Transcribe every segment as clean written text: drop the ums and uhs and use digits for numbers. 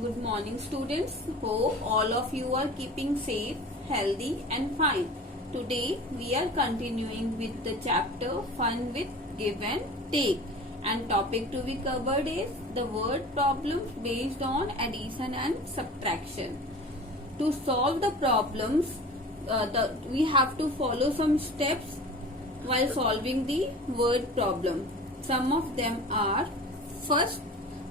Good morning, students. Hope all of you are keeping safe, healthy and fine. Today we are continuing with the chapter Fun with Give and Take, and topic to be covered is the word problems based on addition and subtraction. To solve the problems, we have to follow some steps while solving the word problem. Some of them are: first,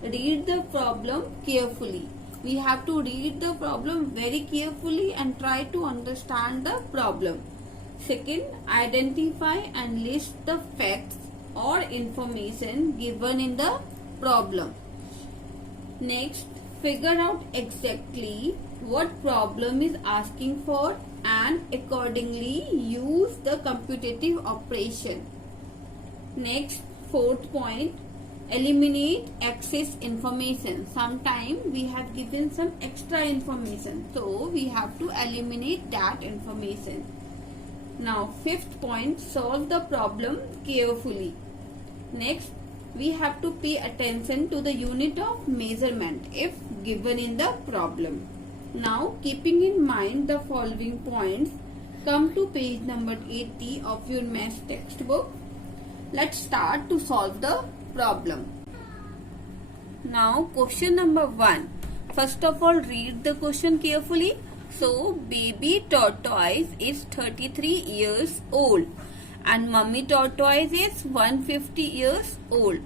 read the problem carefully. We have to read the problem very carefully and try to understand the problem. Second, identify and list the facts or information given in the problem. Next, figure out exactly what problem is asking for and accordingly use the computative operation. Next, fourth point, eliminate excess information. Sometimes we have given some extra information, so we have to eliminate that information. Now, fifth point, solve the problem carefully. Next, we have to pay attention to the unit of measurement if given in the problem. Now, keeping in mind the following points, come to page number 80 of your maths textbook. Let's start to solve the problem. Now, question number 1. First of all, read the question carefully. So, baby tortoise is 33 years old and mummy tortoise is 150 years old.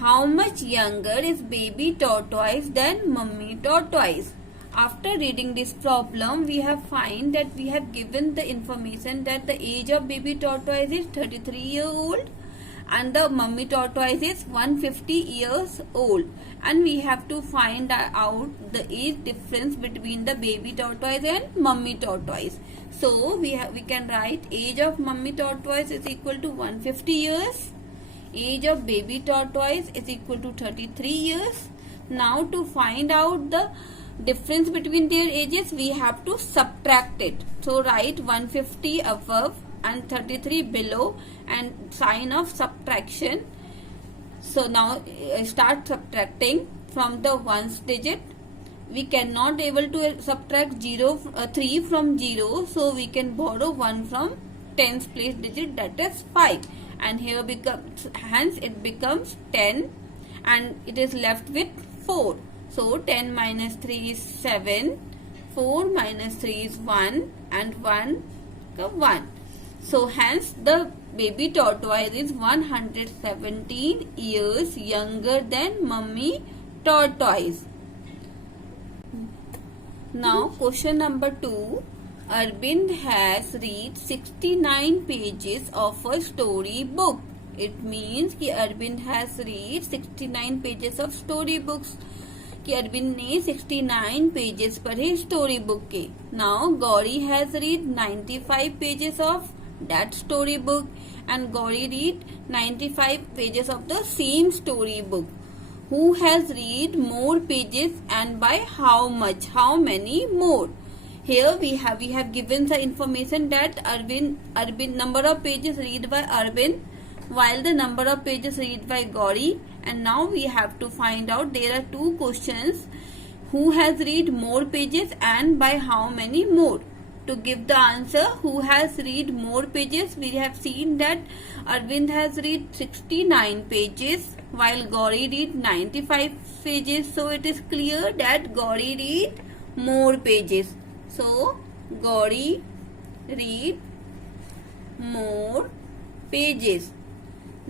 How much younger is baby tortoise than mummy tortoise? After reading this problem, we have find that we have given the information that the age of baby tortoise is 33 years old and the mummy tortoise is 150 years old, and we have to find out the age difference between the baby tortoise and mummy tortoise. So we can write age of mummy tortoise is equal to 150 years, age of baby tortoise is equal to 33 years. Now, to find out the difference between their ages, we have to subtract it. So write 150 above and 33 below and sign of subtraction. So now start subtracting from the ones digit. We cannot able to subtract 3 from 0, so we can borrow 1 from tens place digit, that is 5, and here becomes, hence it becomes 10 and it is left with 4. So 10 minus 3 is 7, 4 minus 3 is 1 and 1 1. So hence the baby tortoise is 117 years younger than mummy tortoise. Now, question number 2. Arvind has read 69 pages of a story book. It means कि Arvind has read 69 pages of story books. कि अरविंद ने 69 pages पढ़े story book के. Now Gauri has read 95 pages of that story book and Gauri read 95 pages of the same story book. Who has read more pages and by how much, how many more? Here we have given the information that Arvind number of pages read by Arvind while the number of pages read by Gauri, and now we have to find out, there are two questions, who has read more pages and by how many more. To give the answer, who has read more pages, we have seen that Arvind has read 69 pages while Gauri read 95 pages, so it is clear that Gauri read more pages. So Gauri read more pages.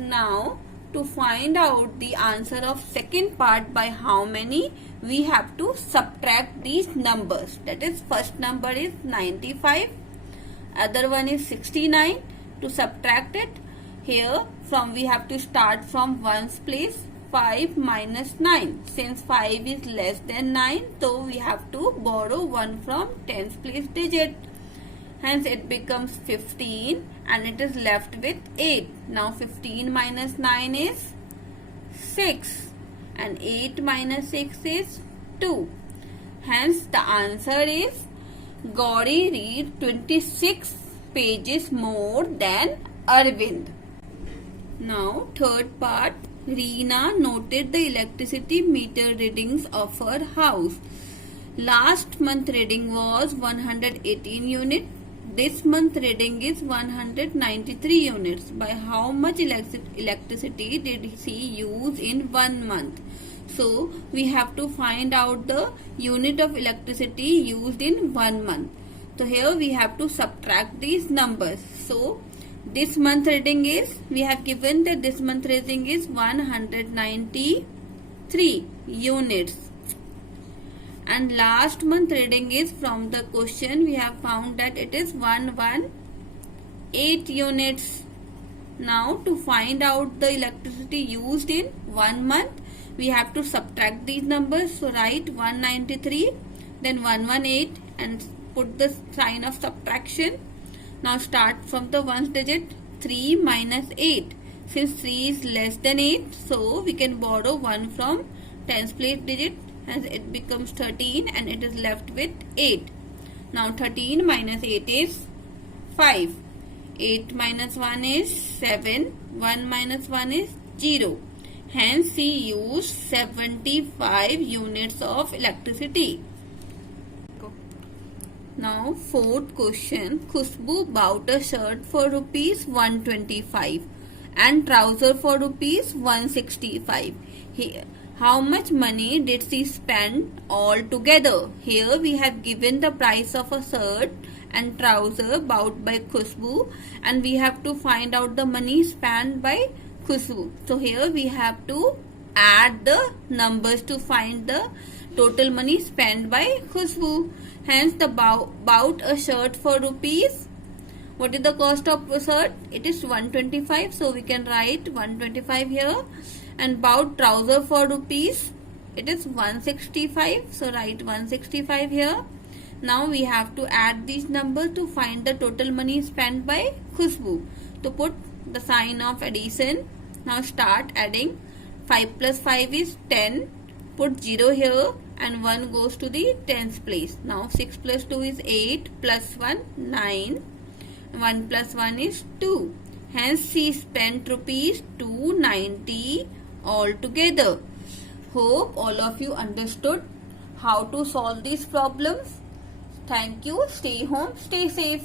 Now, to find out the answer of second part by how many, we have to subtract these numbers. That is, first number is 95, other one is 69. To subtract it, here from we have to start from ones place. 5 minus 9. Since 5 is less than 9, so we have to borrow 1 from tens place digit. Hence it becomes 15 and it is left with 8. Now 15 minus 9 is 6 and 8 minus 6 is 2. Hence the answer is Gauri read 26 pages more than Arvind. Now third part, Reena noted the electricity meter readings of her house. Last month reading was 118 units. This month reading is 193 units. By how much electricity did she use in 1 month? So we have to find out the unit of electricity used in 1 month. So here we have to subtract these numbers. So this month reading is, we have given that this month reading is 193 units. And last month reading is, from the question we have found that it is 118 units. Now to find out the electricity used in 1 month, we have to subtract these numbers. So write 193, then 118 and put the sign of subtraction. Now start from the ones digit, 3 minus 8. Since 3 is less than 8, so we can borrow 1 from tens place digit, as it becomes 13 and it is left with 8. Now 13 minus 8 is 5. 8 minus 1 is 7. 1 minus 1 is 0. Hence she used 75 units of electricity. Now fourth question. Khushbu bought a shirt for rupees 125 and trouser for rupees 165. Here, how much money did she spend all together? Here we have given the price of a shirt and trouser bought by Khushbu, and we have to find out the money spent by Khushbu. So here we have to add the numbers to find the total money spent by Khushbu. Hence the bought a shirt for rupees. What is the cost of a shirt? It is 125. So we can write 125 here. And bought trouser for rupees. It is 165. So write 165 here. Now we have to add these numbers to find the total money spent by Khushbu. To put the sign of addition. Now start adding. 5 plus 5 is 10. Put 0 here and 1 goes to the tens place. Now 6 plus 2 is 8 plus 1 9. 1 plus 1 is 2. Hence she spent rupees 290 altogether. Hope all of you understood how to solve these problems. Thank you. Stay home, stay safe.